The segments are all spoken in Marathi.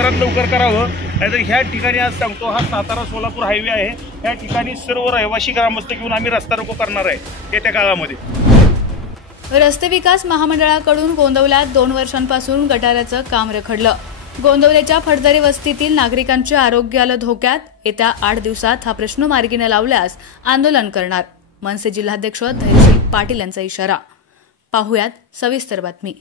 लवकरात लवकर करावं, नाहीतर ह्या ठिकाणी आज सांगतो हा सातारा सोलापूर हायवे आहे, ह्या ठिकाणी सर्व रहिवासी ग्रामस्थ घेऊन आम्ही रस्ता रोको करणार आहे येत्या काळामध्ये। रस्ते विकास महामंडळाकडून गोंदवल्यात 2 वर्षांपासून गटाराचं काम रखडलं। गोंदवलेच्या फडतरे वस्तीतील नागरिकांच्या आरोग्याला धोक्यात। येत्या 8 दिवसात हा प्रश्न मार्गी न लावल्यास आंदोलन करणार, मनसे जिल्हाध्यक्ष धैर्यशील पाटील यांचा इशारा। पाहुयात सविस्तर बातमी।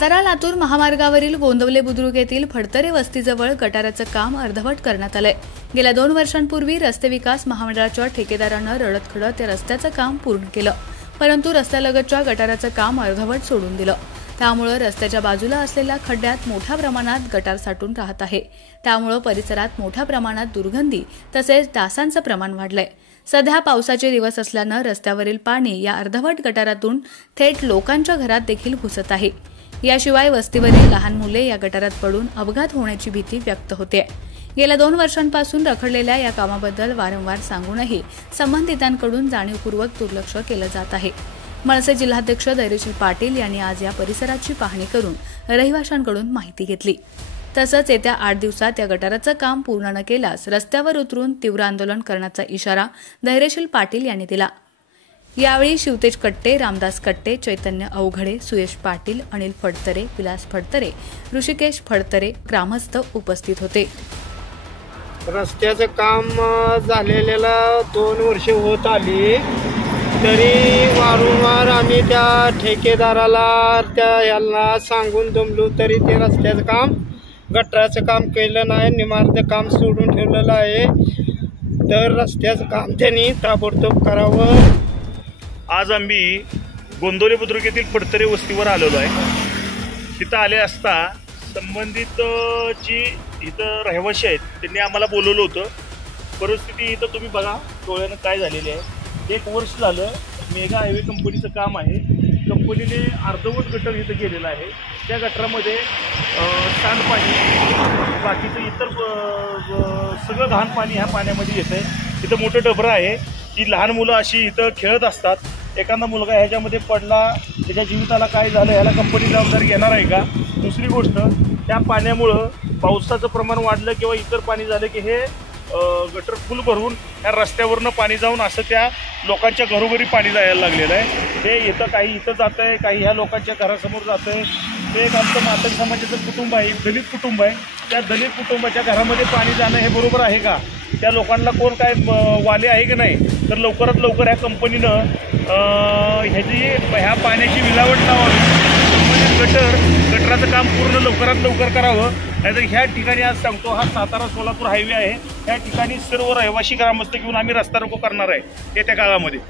तरा-लातूर महामार्गावरील गोंदवले बुद्रुक येथील फडतरे वस्तीजवळ गटाराचं काम अर्धवट करण्यात आलंय। गेल्या 2 वर्षांपूर्वी रस्ते विकास महामंडळाच्या ठेकेदारानं रडत-खडत या रस्त्याचं काम पूर्ण केलं, परंतु रस्त्यालगतच्या गटाराचं काम अर्धवट सोडून दिलं। त्यामुळे रस्त्याच्या बाजूला असलेल्या खड्ड्यात मोठ्या प्रमाणात गटार साठून राहत आहे। त्यामुळे परिसरात मोठ्या प्रमाणात दुर्गंधी तसेच डासांचं प्रमाण वाढलंय। सध्या पावसाचे दिवस असल्यानं रस्त्यावरील पाणी या अर्धवट गटारातून थेट लोकांच्या घरात देखील घुसत आहे। याशिवाय वस्तीवरील लहान मुले या गटारात पडून अपघात होण्याची भीती व्यक्त होते। गेल्या 2 वर्षांपासून रखडलेल्या या कामाबद्दल वारंवार सांगूनही संबंधितांकडून जाणीवपूर्वक दुर्लक्ष केलं जात आहे। मनसे जिल्हाध्यक्ष धैर्यशील पाटील यांनी आज या परिसराची पाहणी करून रहिवाशांकडून माहिती घेतली। तसंच येत्या 8 दिवसात या गटाराचं काम पूर्ण न केल्यास रस्त्यावर उतरून तीव्र आंदोलन करण्याचा इशारा धैर्यशील पाटील यांनी दिला। यावेळी शिवतेज कट्टे, रामदास कट्टे, चैतन्य अवघडे, सुयश पाटील, अनिल फडतरे, विलास फडतरे, ऋषिकेश फडतरे ग्रामस्थ उपस्थित होते। रस्त्याचं काम झालेला 2 वर्ष होत आली, तरी वारंवार आम्ही त्या ठेकेदाराला यांना सांगून दमलो, तरी ते रस्त्याचं काम गटाराचं काम केलं नाही, निमार्द काम सोडून ठेवलेलं आहे। तर रस्त्याचं काम त्यांनी ताबडतोब करावं। आज आम्ही गोंदवले बुद्रुक येथील फडतरे वस्तीवर आलेलो आहे। तिथं आले असता संबंधित जी इथं रहिवासी आहेत त्यांनी आम्हाला बोलवलं होतं। परिस्थिती इथं तुम्ही बघा डोळ्यानं काय झालेली आहे। 1 वर्ष झालं मेगा हायवे कंपनीचं काम आहे। कंपनीने अर्धवट गटर इथं केलेलं आहे। त्या गटरामध्ये सांडपाणी, बाकीचं इतर सगळं घाण पाणी ह्या पाण्यामध्ये येतं आहे। इथं मोठं डबरं आहे की लहान मुलं अशी इथं खेळत असतात। एखादा मुलगा ह्याच्यामध्ये पडला, त्याच्या जीविताला काय झालं याला कंपनी जबाबदारी घेणार आहे का? दुसरी गोष्ट, त्या पाण्यामुळं पावसाचं प्रमाण वाढलं किंवा इतर पाणी झालं की हे गटर फुल भरून या रस्त्यावरनं पाणी जाऊन असं त्या लोकांच्या घरोघरी पाणी जायला लागलेलं आहे। हे इथं काही इथं जातं आहे, काही ह्या लोकांच्या घरासमोर जातं आहे। ते एक आमचं मातंग समाजाचं कुटुंब आहे, दलित कुटुंब आहे। त्या दलित कुटुंबाच्या घरामध्ये पाणी जाणं हे बरोबर आहे का? त्या लोकांना कोण काय वाले आहे की नाही? तर लवकरात लवकर ह्या कंपनीनं ह्या पाण्याची विल्हेवाट लावावी। गटराचं काम पूर्ण लवकरात लवकर करावं, नाहीतर ह्या ठिकाणी आज सांगतो हा सातारा सोलापूर हायवे आहे, ह्या ठिकाणी सर्व रहिवासी ग्रामस्थ घेऊन आम्ही रस्ता रोको करणार आहे येत्या काळामध्ये।